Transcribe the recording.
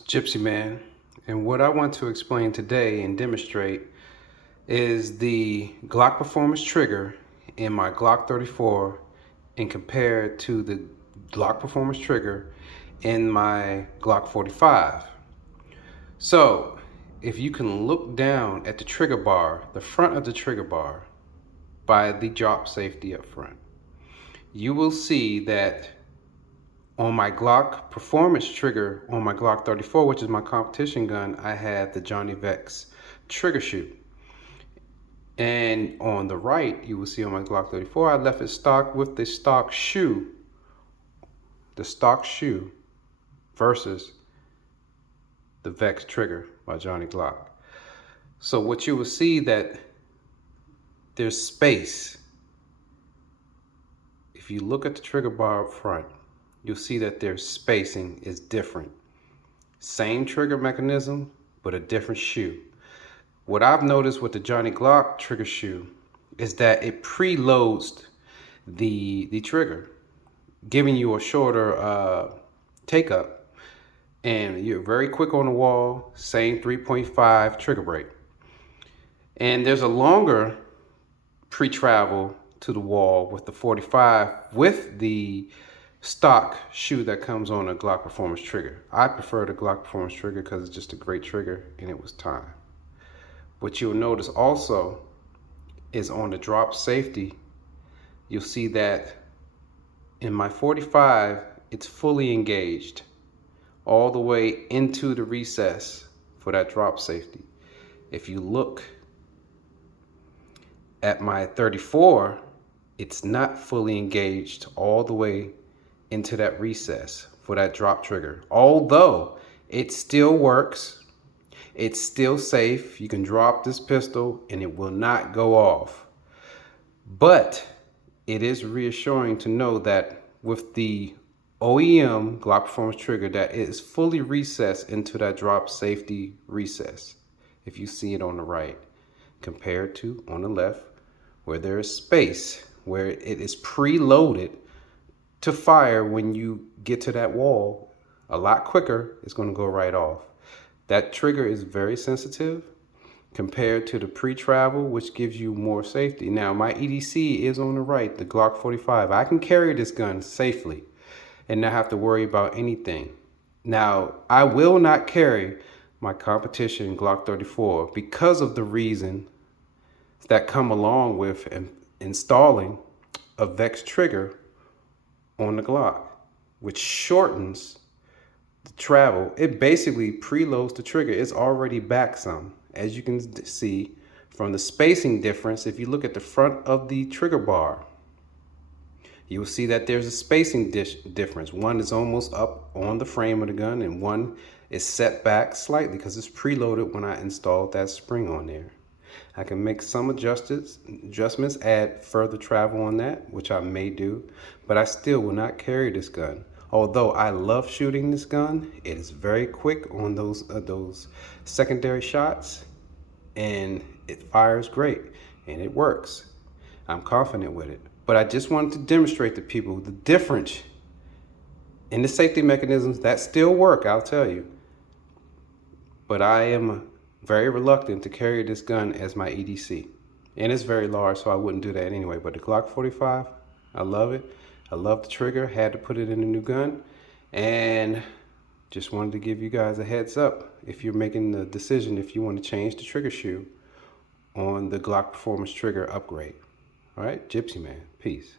It's Gypsy Man, and what I want to explain today and demonstrate is the Glock Performance trigger in my Glock 34 and compare it to the Glock Performance trigger in my Glock 45. So, if you can look down at the trigger bar, the front of the trigger bar, by the drop safety up front, you will see that on my Glock Performance trigger on my Glock 34, which is my competition gun, I have the Johnny Vex trigger shoe. And on the right, you will see on my Glock 34, I left it stock with the stock shoe versus the Vex trigger by Johnny Glock. So what you will see that there's space. If you look at the trigger bar up front, you'll see that their spacing is different. Same trigger mechanism, but a different shoe. What I've noticed with the Johnny Glock trigger shoe is that it preloads the trigger, giving you a shorter take up, and you're very quick on the wall, same 3.5 trigger break. And there's a longer pre-travel to the wall with the 45 with the stock shoe that comes on a Glock Performance trigger. I prefer the Glock Performance trigger because it's just a great trigger and it was time. What you'll notice also is on the drop safety, you'll see that in my 45, it's fully engaged all the way into the recess for that drop safety. If you look at my 34, it's not fully engaged all the way into that recess for that drop trigger. Although it still works, it's still safe. You can drop this pistol and it will not go off. But it is reassuring to know that with the OEM Glock Performance trigger that it is fully recessed into that drop safety recess. If you see it on the right, compared to on the left, where there is space, where it is preloaded to fire when you get to that wall a lot quicker, it's going to go right off. That trigger is very sensitive compared to the pre-travel, which gives you more safety. Now, my EDC is on the right, the Glock 45. I can carry this gun safely and not have to worry about anything. Now, I will not carry my competition Glock 34 because of the reason that come along with installing a Vex trigger on the Glock, which shortens the travel. It basically preloads the trigger. It's already back some. As you can see from the spacing difference, if you look at the front of the trigger bar, you will see that there's a spacing difference. One is almost up on the frame of the gun and one is set back slightly because it's preloaded when I installed that spring on there. I can make some adjustments, add further travel on that, which I may do, but I still will not carry this gun. Although I love shooting this gun, it is very quick on those secondary shots, and it fires great, and it works. I'm confident with it. But I just wanted to demonstrate to people the difference in the safety mechanisms that still work, I'll tell you. But I am very reluctant to carry this gun as my EDC. And it's very large, so I wouldn't do that anyway. But the Glock 45, I love it. I love the trigger, had to put it in a new gun. And just wanted to give you guys a heads up if you're making the decision if you want to change the trigger shoe on the Glock Performance trigger upgrade. All right, Gypsy Man, peace.